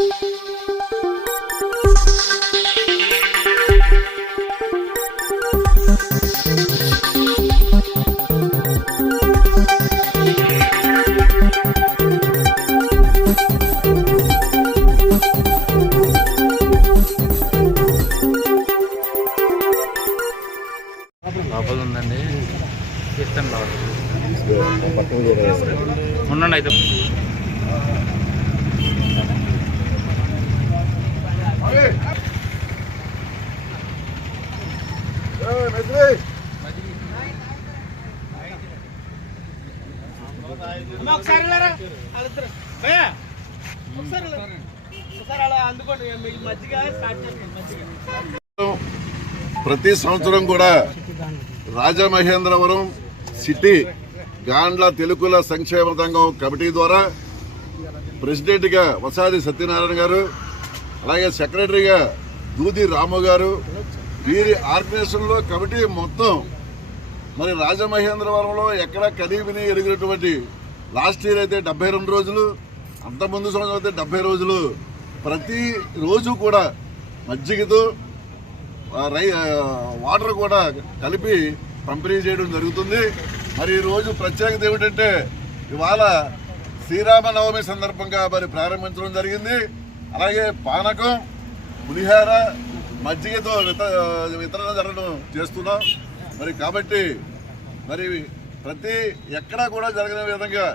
లోపల ఉందండి. ఇస్తాను లోపల. ఉండండి అయితే. ఒకసారి ప్రతి సంవత్సరం కూడా రాజమహేంద్రవరం సిటీ గాండ్ల తెలుగుల సంక్షేమ సంఘం కమిటీ ద్వారా ప్రెసిడెంట్గా వసాది సత్యనారాయణ గారు అలాగే సెక్రటరీగా దూది రాము గారు వీరి ఆర్గనైజేషన్లో కమిటీ మొత్తం మరి రాజమహేంద్రవరంలో ఎక్కడ కనీవిని ఎరిగినటువంటి లాస్ట్ ఇయర్ అయితే డెబ్బై రెండు రోజులు అంత ముందు సంవత్సరం అయితే డెబ్బై రోజులు. ప్రతి రోజు కూడా మజ్జిగతో రై వాటర్ కూడా కలిపి పంపిణీ చేయడం జరుగుతుంది. మరి ఈ రోజు ప్రత్యేకత ఏమిటంటే ఇవాళ శ్రీరామనవమి సందర్భంగా మరి ప్రారంభించడం జరిగింది. అలాగే పానకం పులిహార మజ్జిగతో విత వితరణ జరగడం చేస్తున్నాం. మరి కాబట్టి మరి ప్రతి ఎక్కడా కూడా జరిగిన విధంగా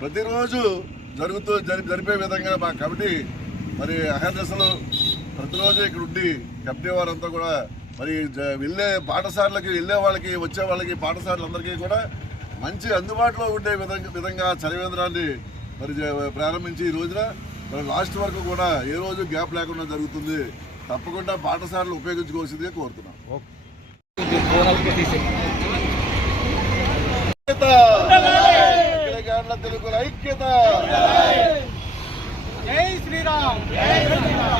ప్రతిరోజు జరుగుతూ జరి జరిపే విధంగా మా కమిటీ మరి అహర్నిశలు ప్రతిరోజు ఇక్కడ ఉండి కమిటీ వారంతా కూడా మరి జ- వెళ్ళే పాఠశాలలకి వెళ్ళే వాళ్ళకి వచ్చే వాళ్ళకి పాఠశాలలందరికీ కూడా మంచి అందుబాటులో ఉండే విధంగా విధంగా చలివేంద్రాన్ని మరి ప్రారంభించి ఈ రోజున మరి లాస్ట్ వరకు కూడా ఏ రోజు గ్యాప్ లేకుండా జరుగుతుంది. తప్పకుండా పాఠశాలలు ఉపయోగించుకోవాల్సిందిగా కోరుతున్నాం. ఐక్యత! తెలుగుల ఐక్యత! జై శ్రీరామ్! జై శ్రీరామ్!